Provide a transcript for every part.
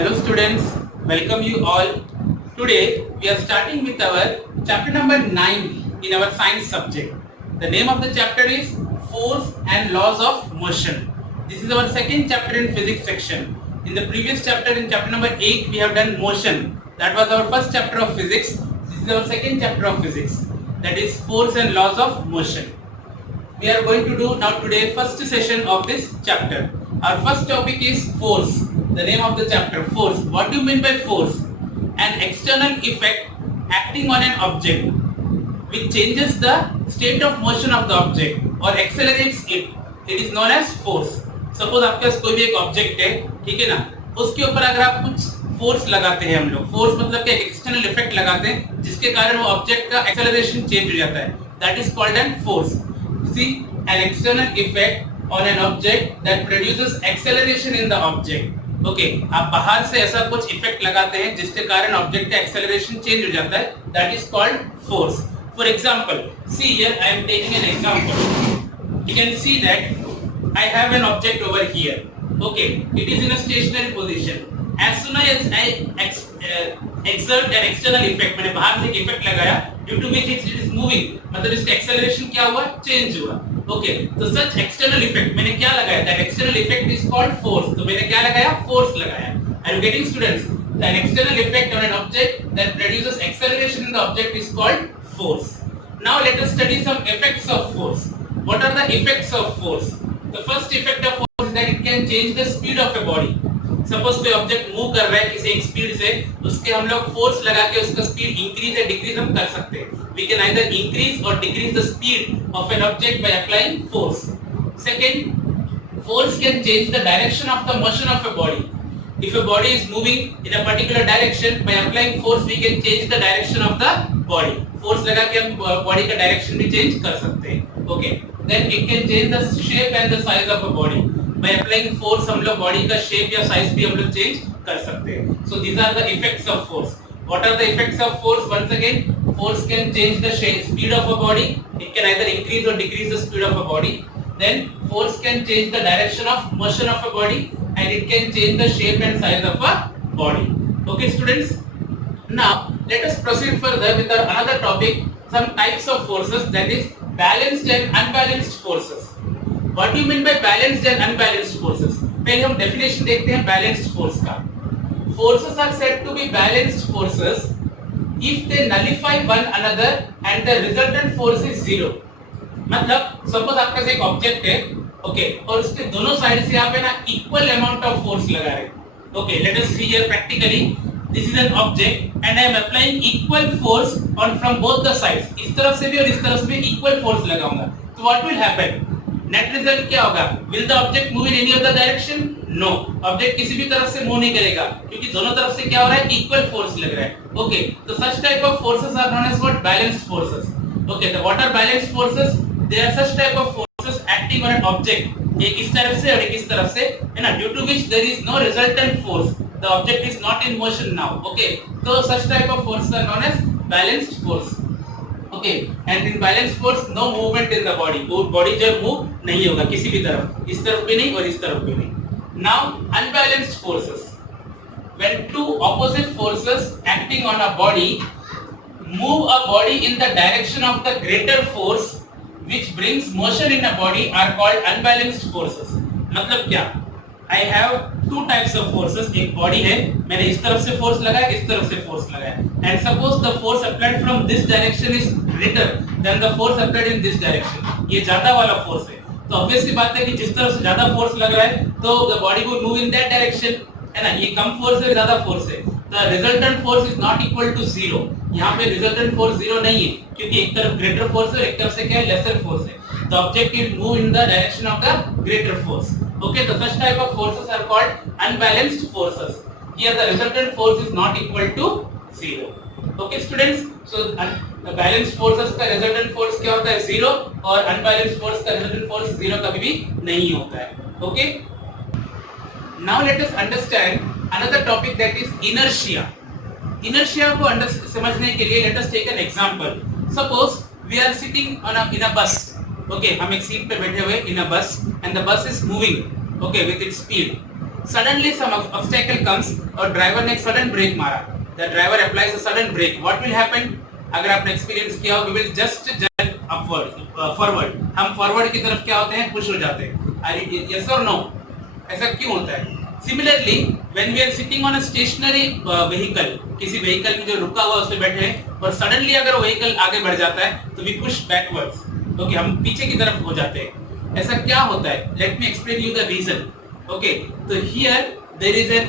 Hello students, welcome you all. Today we are starting with our chapter number 9 in our science subject. The name of the chapter is Force and Laws of Motion. This is our second chapter in physics section. In the previous chapter, in chapter number 8, we have done motion. That was our first chapter of physics. This is our second chapter of physics. That is Force and Laws of Motion. We are going to do now today first session of this chapter. Our first topic is force. The name of the chapter, force. What do you mean by force? An external effect acting on an object which changes the state of motion of the object or accelerates it. It is known as force. Suppose आपके पास कोई भी एक object है, ठीक है ना, उसके ऊपर अगर आप कुछ फोर्स लगाते हैं, हम लोग फोर्स मतलब कि एक्सटर्नल इफेक्ट लगाते हैं जिसके कारण वो ऑब्जेक्ट का एक्सेलरेशन चेंज हो जाता है. That is called an force. See, an external effect on an object that produces acceleration in the object. Okay, आप बाहर से ऐसा कुछ इफेक्ट लगाते हैं जिसके कारण ऑब्जेक्ट का एक्सेलरेशन चेंज हो जाता है. That is called force. For example, see here I am taking an example. You can see that I have an object over here. Okay, it is in a stationary position. As soon as I exert an external effect, मैंने बाहर से एक effect लगाया, due to which it is moving, मतलब इसका acceleration क्या हुआ, change हुआ. ओके, तो सच एक्सटर्नल इफेक्ट मैंने क्या लगाया, that external effect is called force. तो मैंने क्या लगाया, फोर्स लगाया. Are you getting students? An external effect on an object that produces acceleration in the object is called force. Now let us study some effects of force. What are the effects of force? The first effect of force is that it can change the speed of a body. Suppose कोई object move कर रहा है किसी एक speed से, उसके हम लोग फोर्स लगा के उसका स्पीड इंक्रीज या डिक्रीज हम कर सकते हैं. वी कैन आइदर इंक्रीज और decrease the speed of an object by applying force. Second, force can change the direction of the motion of a body. If a body is moving in a particular direction, by applying force we can change the direction of the body. Force लगा के हम body का direction भी change कर सकते हैं. Okay, then it can change the shape and the size of a body. By applying force हम लोग बॉडी का शेप या साइज भी हम लोग चेंज कर सकते हैं. So these are the effects of force. What are the effects of force? Once again, force can change the speed of a body. It can either increase or decrease the speed of a body. Then force can change the direction of motion of a body, and it can change the shape and size of a body. Okay, students. Now let us proceed further with our another topic, some types of forces, that is balanced and unbalanced forces. What do you mean by balanced and unbalanced forces? पहले हम definition देखते हैं balanced force का. Forces are said to be balanced forces if they nullify one another and the resultant force is zero. मतलब suppose आपके पास एक object है, okay, और उसके दोनों साइड से आप है ना इक्वल अमाउंट ऑफ फोर्स लगा रहे हैं. Okay, let us see here practically. This is an object and I am applying equal force on from both the sides. इस तरफ से भी और इस तरफ से भी इक्वल फोर्स लगाऊंगा. तो what will happen? Net result क्या होगा? Will the object move in any of the direction? No, object किसी भी तरफ से मूव नहीं करेगा क्योंकि दोनों तरफ से क्या हो रहा है, इक्वल फोर्स लग रहा है. ओके, तो such type of forces are known as what? Balanced forces. Okay, तो what are balanced forces? They are such type of forces acting on an object, एक इस तरफ से और एक इस तरफ से, है ना, due to which there is no resultant force. The object is not in motion now. Okay, तो such type of forces are known as balanced force. Okay, and in balanced force no movement in the body. Body जो move नहीं होगा किसी भी तरफ, इस तरफ भी नहीं और इस तरफ भी नहीं. Now unbalanced forces, when two opposite forces acting on a body move a body in the direction of the greater force which brings motion in a body are called unbalanced forces. मतलब क्या? I have two types of forces. एक body है, मैंने इस तरफ से force लगाया, इस तरफ से फोर्स लगाया, and suppose the force applied from this direction is greater than the force applied in this direction. ये ज्यादा वाला फोर्स है, तो obvious सी बात है कि जिस तरफ से ज्यादा फोर्स लग रहा है तो the body will move in that direction, है ना. ये कम फोर्स है, ज्यादा फोर्स है, the resultant force is not equal to zero. यहाँ पे resultant force zero नहीं है क्योंकि एक तरफ greater force है और एक तरफ से क्या है, lesser force है. The object will move in the direction of the greater force. Okay, so such type of forces are called unbalanced forces. Here the resultant force is not equal to zero. Okay, students. So the balanced forces का resultant force क्या होता है, zero, और unbalanced force का resultant force zero कभी भी नहीं होता है. Okay. Now let us understand another topic, that is inertia. Inertia को समझने के लिए let us take an example. Suppose we are sitting in a bus. Okay, हम एक सीट पे बैठे हुए in a bus and the bus is moving, okay, with its speed. suddenly some obstacle comes और ड्राइवर ने एक sudden break मारा, the driver applies a sudden brake, what will happen? अगर आपने एक्सपीरियंस किया हो, we will just jump upward, forward, हम forward की तरफ क्या होते हैं, पुश हो जाते हैं, yes or no? ऐसा क्यों होता है? Similarly, when we are sitting on a stationary vehicle, किसी vehicle में जो रुका हुआ उस पे बैठे हैं और suddenly अगर वो vehicle आगे बढ़ जाता है तो we push backwards, okay, हम पीछे की तरफ हो जाते हैं। ऐसा क्या होता है? Let me explain you the reason. Okay, so here there is a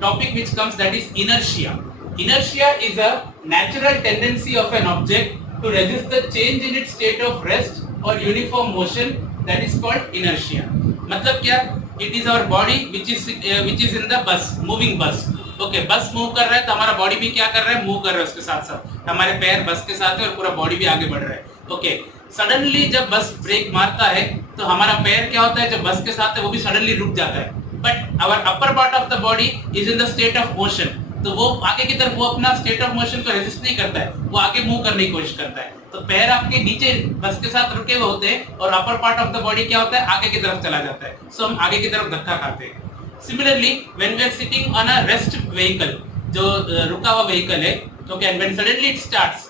topic which comes, that is inertia. Inertia is a natural tendency of an object to resist the change in its state of rest or uniform motion, that is called inertia. मतलब क्या? It is our body which is in the bus, moving bus. Okay, बस move कर रहा है तो हमारा body भी क्या कर रहा है, मूव कर रहा है उसके साथ साथ, हमारे पैर बस के साथ है और पूरा बॉडी भी आगे बढ़ रहा है। ओके, सडनली जब बस ब्रेक मारता है तो हमारा पैर क्या होता है, जब बस के साथ है वो भी सडनली रुक जाता है, but our upper part of the body is in the state of motion, तो वो आगे की तरफ वो अपना स्टेट ऑफ मोशन को रेजिस्ट नहीं करता है, वो आगे मूव करने की कोशिश करता है। तो पैर आपके नीचे बस के साथ रुके हुए होते हैं और अपर पार्ट ऑफ द बॉडी क्या होता है, आगे की तरफ चला जाता है, सो हम आगे की तरफ धक्का खाते हैं। Similarly when we are sitting on a rest vehicle, जो रुका हुआ व्हीकल है, okay, and when suddenly it starts,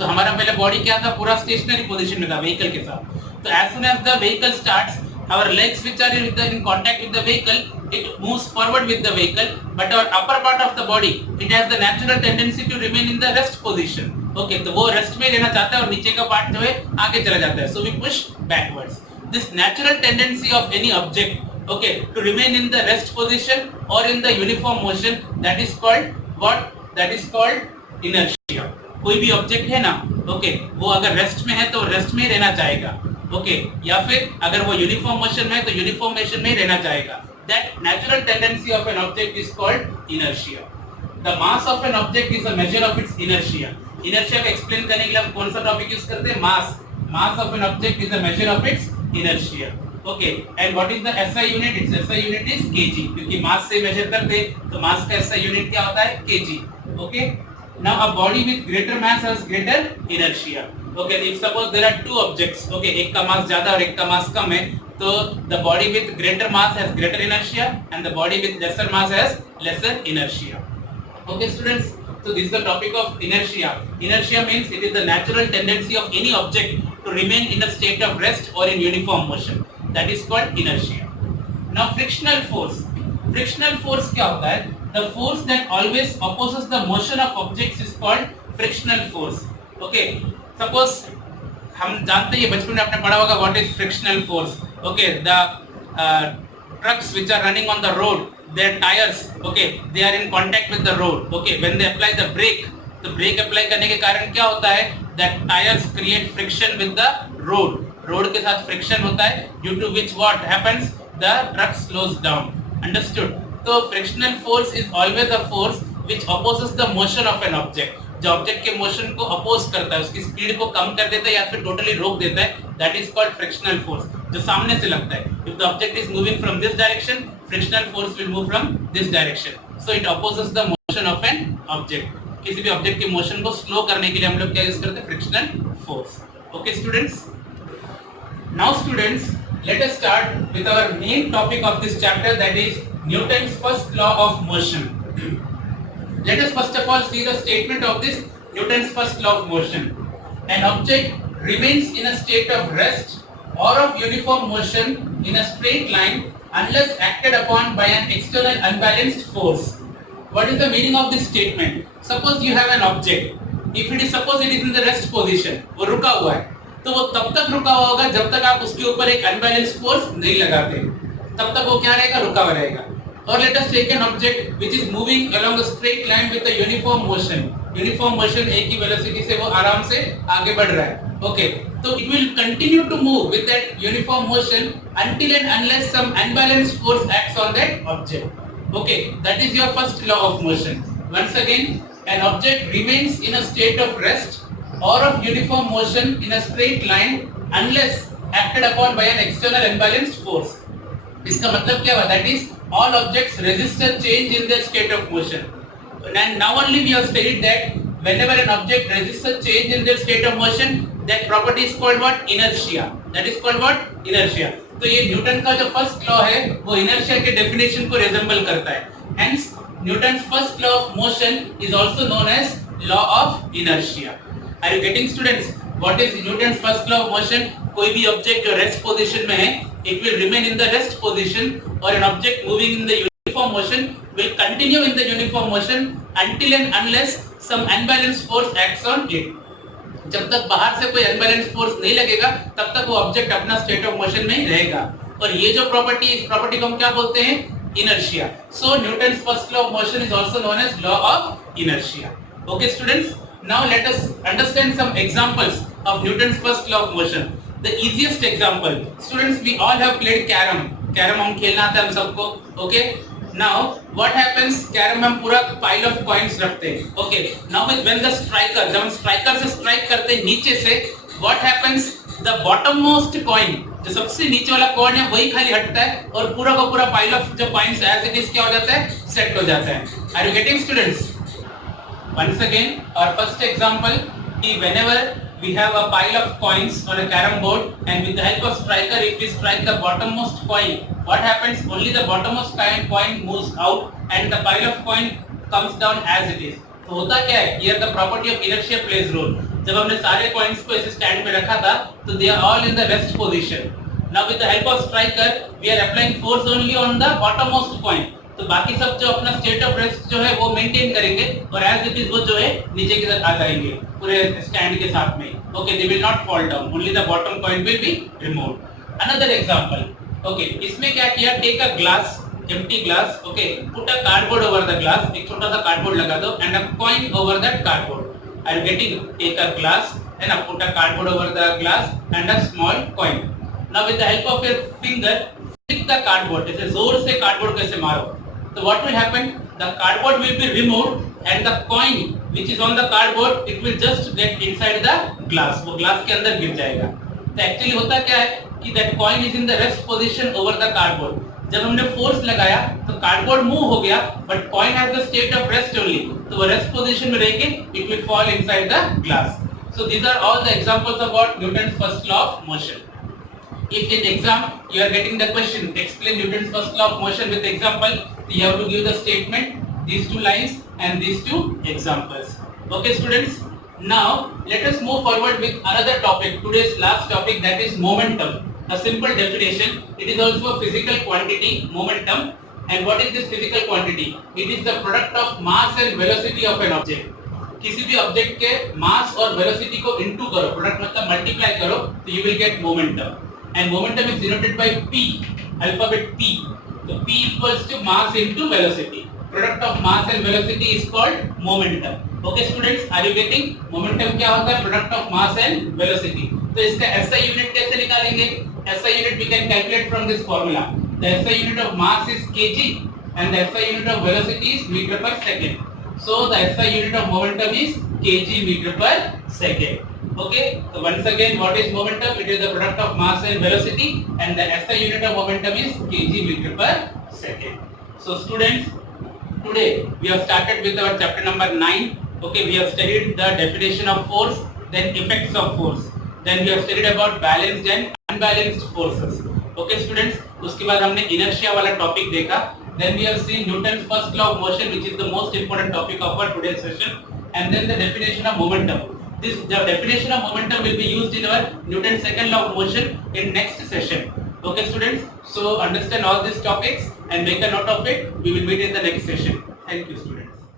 तो हमारा पहले बॉडी क्या था, पूरा स्टेशनरी पोजीशन में था व्हीकल के साथ, तो as soon as the vehicle starts, our legs which are in contact with the vehicle, it moves forward with the vehicle, but our upper part of the body, it has the natural tendency to remain in the rest position. Okay, तो वो rest में रहना चाहता है और नीचे का part जो है आगे चला जाता है, so we push backwards. This natural tendency of any object, okay, to remain in the rest position or in the uniform motion, that is called what? That is called inertia. कोई भी object है ना, okay, वो अगर rest में है तो rest में ही रहना चाहेगा, ओके, या फिर अगर वो यूनिफॉर्म मोशन में है तो यूनिफॉर्म मोशन में ही रहना चाहेगा। That natural tendency of an object is called inertia. The mass of an object is a measure of its inertia. Inertia को एक्सप्लेन करने के लिए हम कौन सा टॉपिक यूज करते हैं, mass. Mass of an object is a measure of its inertia, okay, and what is the SI unit? Its SI unit is kg, क्योंकि मास से मेजर करते हैं तो मास का एसआई यूनिट क्या होता है, KG, okay. Now a body with greater mass has greater inertia. Okay, if suppose there are two objects, okay, एक का मास ज्यादा और एक का मास कम है, तो the body with greater mass has greater inertia and the body with lesser mass has lesser inertia. Okay, students, so this is the topic of inertia. Inertia means it is the natural tendency of any object to remain in a state of rest or in uniform motion. That is called inertia. Now frictional force. Frictional force क्या होता है? The force that always opposes the motion of objects is called frictional force. Okay, suppose हम जानते हैं, बचपन में आपने पढ़ा होगा what is frictional force. Okay, the trucks which are running on the road, their tires, okay, they are in contact with the road. Okay, when they apply the brake, तो brake apply करने के कारण क्या होता है, that tires create friction with the road. Road के साथ friction होता है, due to which what happens, the truck slows down. Understood? तो frictional force is always a force which opposes the motion of an object, जो object के motion को oppose करता है, उसकी स्पीड को कम कर देता है या फिर टोटली रोक देता है, that is called frictional force, जो सामने से लगता है। If the object is moving from this direction, frictional force will move from this direction, so it opposes the motion of an object. किसी भी ऑब्जेक्ट के मोशन को स्लो करने के लिए हम लोग क्या यूज करते हैं, frictional force. Okay students, now students, let us start with our main topic of this chapter, that is Newton's first law of motion. Let us first of all see the statement of this Newton's first law of motion. An object remains in a state of rest or of uniform motion in a straight line unless acted upon by an external unbalanced force. What is the meaning of this statement? Suppose you have an object. If it is, suppose it is in the rest position, वो रुका हुआ है, तो वो तब तक रुका हुआ होगा जब तक आप उसके ऊपर एक अनबैलेंस्ड फोर्स नहीं लगाते, तब तक वो क्या रहेगा, रुका हुआ रहेगा। और let us take an object which is moving along a straight line with a uniform motion. Uniform motion, एक ही वेलोसिटी से वो आराम से आगे बढ़ रहा है, ओके, तो it will continue to move with that uniform motion until and unless some unbalanced force acts on that object. Okay, that is your first law of motion. Once again, an object remains in a state of rest or of uniform motion in a straight line unless acted upon by an external unbalanced force. इसका मतलब क्या हुआ? That is, all objects resist a change in their state of motion. And now only we have stated that whenever an object resists a change in their state of motion, that property is called what? Inertia. That is called what? Inertia. तो ये Newton का जो first law है वो inertia के definition को resemble करता है. Hence Newton's first law of motion is also known as law of inertia. Are you getting students? What is Newton's first law of motion? कोई भी ऑब्जेक्ट जो रेस्ट पोजीशन में है, it will remain in the rest position, or an object moving in the uniform motion will continue in the uniform motion until and unless some unbalanced force acts on it. जब तक बाहर से कोई unbalanced force नहीं लगेगा तब तक वो ऑब्जेक्ट अपना स्टेट ऑफ मोशन में ही रहेगा. और ये जो प्रॉपर्टी, इस प्रॉपर्टी को हम क्या बोलते हैं? Inertia. So Newton's first law of motion is also known as law of inertia. Okay students, now let us understand some examples of Newton's first law of motion. The easiest example, students, we all have played carom. Carom हम खेलना आता है हम सबको. Okay. Now what happens? Carom में हम पूरा pile of coins रखते हैं. Okay. Now when the striker, जब हम striker से strike करते हैं नीचे से, what happens? The bottommost coin, जो सबसे नीचे वाला coin है वही खाली हटता है और पूरा का पूरा pile of जो coins as it is क्या हो जाता है? Set हो जाता है. Are you getting students? Once again, our first example, whenever we have a pile of coins on a carom board, and with the help of striker, if we strike the bottommost coin, what happens? Only the bottommost coin moves out and the pile of coin comes down as it is. तो होता क्या है? Here the property of inertia plays role. जब हमने सारे coins को ऐसे stand में रखा था, तो they are all in the rest position. Now with the help of striker, we are applying force only on the bottommost coin. तो बाकी सब जो अपना स्टेट ऑफ रेस्ट जो है वो मेंटेन करेंगे और एज इट इज वो जो है नीचे की तरफ आ जाएंगे पूरे स्टैंड के साथ में. Okay, they will not fall down, only the bottom coin will be removed. Another example. Okay, इसमें क्या किया? Take a glass, empty glass. Okay, put a cardboard over the glass. एक छोटा सा कार्डबोर्ड लगा दो and a coin over that cardboard. Are you getting? Take a glass and put a cardboard over the glass and a small coin. Now with the help of your finger flick the cardboard. ऐसे जोर से cardboard कैसे मारो. So what will happen? The cardboard will be removed and the coin which is on the cardboard, it will just get inside the glass. वो glass के अंदर गिर जाएगा. तो actually होता क्या है कि that coin is in the rest position over the cardboard. जब हमने force लगाया तो cardboard move हो गया, but coin has the state of rest only. तो वो rest position में रह के it will fall inside the glass. So these are all the examples about Newton's first law of motion. If in exam you are getting the question, explain Newton's first law of motion with example, you have to give the statement, these two lines and these two examples. Okay students, now let us move forward with another topic, today's last topic, that is momentum. A simple definition, it is also a physical quantity, momentum. And what is this physical quantity? It is the product of mass and velocity of an object. किसी भी object के मास और velocity को into करो, product मतलब multiply करो, तो you will get momentum. And momentum is denoted by P, alphabet P. So P equals to mass into velocity. Product of mass and velocity is called momentum. Okay students, are you getting? Momentum क्या होता है? Product of mass and velocity. तो इसका SI unit कैसे निकालेंगे? SI unit we can calculate from this formula. The SI unit of mass is kg and the SI unit of velocity is meter per second. So the SI unit of momentum is kg meter per second. Okay, so once again, what is momentum? It is the product of mass and velocity, and the SI unit of momentum is kg meter per second. So students, today we have started with our chapter number 9. Okay, we have studied the definition of force, then effects of force, then we have studied about balanced and unbalanced forces. Okay students, उसके बाद हमने inertia वाला topic देखा. Then we have seen Newton's first law of motion, which is the most important topic of our today's session, and then the definition of momentum. The definition of momentum will be used in our Newton's second law of motion in next session. Okay students, so understand all these topics and make a note of it. We will meet in the next session. Thank you students.